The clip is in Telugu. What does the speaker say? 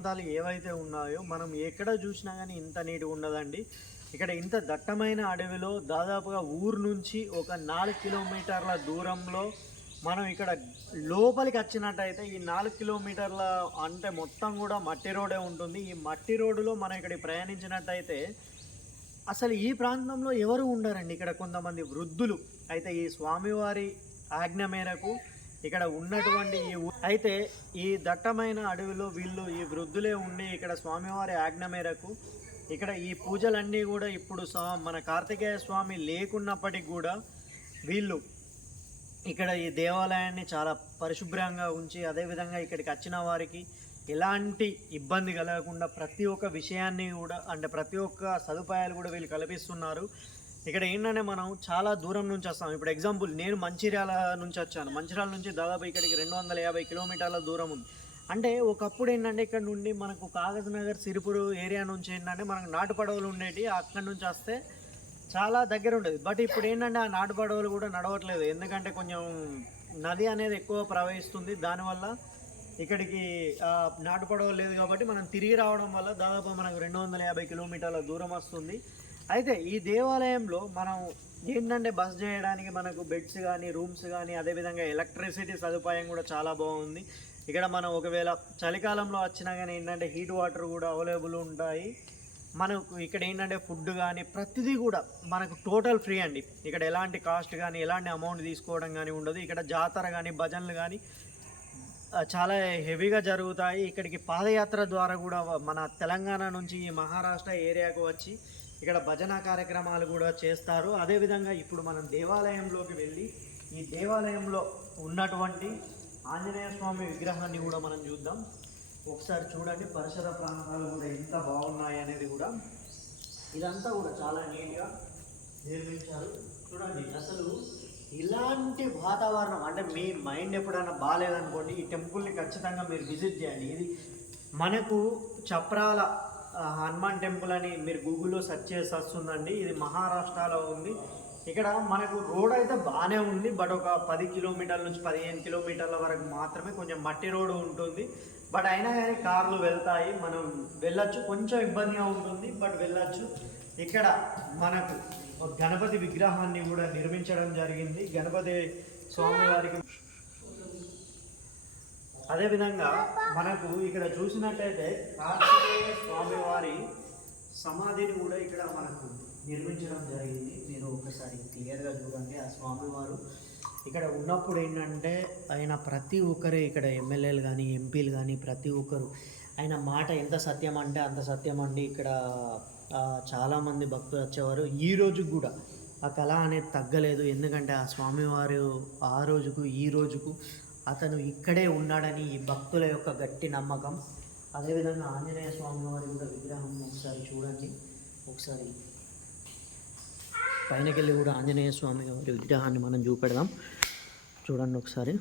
ప్రాంతాలు ఏవైతే ఉన్నాయో మనం ఎక్కడ చూసినా కానీ ఇంత నీట్గా ఉండదండి. ఇక్కడ ఇంత దట్టమైన అడవిలో దాదాపుగా ఊరు నుంచి ఒక నాలుగు కిలోమీటర్ల దూరంలో మనం ఇక్కడ లోపలికి వచ్చినట్టయితే ఈ నాలుగు కిలోమీటర్ల అంటే మొత్తం కూడా మట్టి రోడే ఉంటుంది. ఈ మట్టి రోడ్డులో మనం ఇక్కడ ప్రయాణించినట్టయితే అసలు ఈ ప్రాంతంలో ఎవరు ఉండరండి? ఇక్కడ కొంతమంది వృద్ధులు. అయితే ఈ స్వామివారి ఆజ్ఞ మేరకు ఇక్కడ ఉన్నటువంటి ఈ అయితే ఈ దట్టమైన అడవిలో వీళ్ళు ఈ వృద్ధులే ఉండి ఇక్కడ స్వామివారి ఆజ్ఞ మేరకు ఇక్కడ ఈ పూజలన్నీ కూడా ఇప్పుడు మన కార్తికేయ స్వామి లేకున్నప్పటికి కూడా వీళ్ళు ఇక్కడ ఈ దేవాలయాన్ని చాలా పరిశుభ్రంగా ఉంచి అదేవిధంగా ఇక్కడికి వచ్చిన వారికి ఎలాంటి ఇబ్బంది కలగకుండా ప్రతి ఒక్క విషయాన్ని కూడా అంటే ప్రతి ఒక్క సదుపాయాలు కూడా వీళ్ళు కల్పిస్తున్నారు. ఇక్కడ ఏంటంటే మనం చాలా దూరం నుంచి వస్తాం. ఇప్పుడు ఎగ్జాంపుల్ నేను మంచిర్యాల నుంచి వచ్చాను. మంచిర్యాల నుంచి దాదాపు ఇక్కడికి రెండు వందల యాభై కిలోమీటర్ల దూరం ఉంది. అంటే ఒకప్పుడు ఏంటంటే ఇక్కడ నుండి మనకు కాగజ్ నగర్ సిరిపురు ఏరియా నుంచి ఏంటంటే మనకు నాటు పడవలు ఉండేవి అక్కడి నుంచి వస్తే చాలా దగ్గర ఉండేది. బట్ ఇప్పుడు ఏంటంటే ఆ నాటు పడవలు కూడా నడవట్లేదు. ఎందుకంటే కొంచెం నది అనేది ఎక్కువ ప్రవహిస్తుంది. దానివల్ల ఇక్కడికి నాటు పడవలు లేదు కాబట్టి మనం తిరిగి రావడం వల్ల దాదాపు మనకు రెండు వందల యాభై కిలోమీటర్ల దూరం వస్తుంది. అయితే ఈ దేవాలయంలో మనం ఏంటంటే బస్ చేయడానికి మనకు బెడ్స్ కానీ రూమ్స్ కానీ అదేవిధంగా ఎలక్ట్రిసిటీ సదుపాయం కూడా చాలా బాగుంది. ఇక్కడ మనం ఒకవేళ చలికాలంలో వచ్చినా కానీ ఏంటంటే హీట్ వాటర్ కూడా అవైలబుల్ ఉంటాయి. మనకు ఇక్కడ ఏంటంటే ఫుడ్ కానీ ప్రతిదీ కూడా మనకు టోటల్ ఫ్రీ అండి. ఇక్కడ ఎలాంటి కాస్ట్ కానీ ఎలాంటి అమౌంట్ తీసుకోవడం కానీ ఉండదు. ఇక్కడ జాతర కానీ భజనలు కానీ చాలా హెవీగా జరుగుతాయి. ఇక్కడికి పాదయాత్ర ద్వారా కూడా మన తెలంగాణ నుంచి ఈ మహారాష్ట్ర ఏరియాకు వచ్చి ఇక్కడ భజన కార్యక్రమాలు కూడా చేస్తారు. అదేవిధంగా ఇప్పుడు మనం దేవాలయంలోకి వెళ్ళి ఈ దేవాలయంలో ఉన్నటువంటి ఆంజనేయ స్వామి విగ్రహాన్ని కూడా మనం చూద్దాం. ఒకసారి చూడండి పరిసర ప్రాంతాలు కూడా ఎంత బాగున్నాయి అనేది కూడా. ఇదంతా కూడా చాలా నీట్గా నిర్మించారు. చూడండి అసలు ఇలాంటి వాతావరణం అంటే మీ మైండ్ ఎప్పుడైనా బాగాలేదనుకోండి ఈ టెంపుల్ని ఖచ్చితంగా మీరు విజిట్ చేయండి. ఇది మనకు చప్రాల హనుమాన్ టెంపుల్ అని మీరు గూగుల్లో సెర్చ్ చేసి వస్తుందండి. ఇది మహారాష్ట్రలో ఉంది. ఇక్కడ మనకు రోడ్ అయితే బాగానే ఉంది. బట్ ఒక పది కిలోమీటర్ల నుంచి పదిహేను కిలోమీటర్ల వరకు మాత్రమే కొంచెం మట్టి రోడ్డు ఉంటుంది. బట్ అయినా కానీ కార్లు వెళ్తాయి. మనం వెళ్ళొచ్చు. కొంచెం ఇబ్బందిగా ఉంటుంది. బట్ వెళ్ళొచ్చు. ఇక్కడ మనకు గణపతి విగ్రహాన్ని కూడా నిర్మించడం జరిగింది. గణపతి స్వామివారికి అదేవిధంగా మనకు ఇక్కడ చూసినట్టయితే కార్తికేయ స్వామి సమాధిని కూడా ఇక్కడ మనకు నిర్మించడం జరిగింది. మీరు ఒకసారి క్లియర్గా చూడండి. ఆ స్వామివారు ఇక్కడ ఉన్నప్పుడు ఏంటంటే ఆయన ప్రతి ఒక్కరే ఇక్కడ ఎమ్మెల్యేలు కానీ ఎంపీలు కానీ ప్రతి ఒక్కరు ఆయన మాట ఎంత సత్యం అంటే అంత సత్యం అండి. ఇక్కడ చాలామంది భక్తులు వచ్చేవారు. ఈ రోజుకు కూడా ఆ కళ అనేది తగ్గలేదు. ఎందుకంటే ఆ స్వామివారు ఆ రోజుకు ఈ రోజుకు అతను ఇక్కడే ఉన్నాడని ఈ భక్తుల యొక్క గట్టి నమ్మకం. అదేవిధంగా ఆంజనేయ స్వామి వారి కూడా విగ్రహం ఒకసారి చూడండి. ఒకసారి పైనకెళ్ళి కూడా ఆంజనేయ స్వామి వారి విగ్రహాన్ని మనం చూపెడదాం. చూడండి ఒకసారి.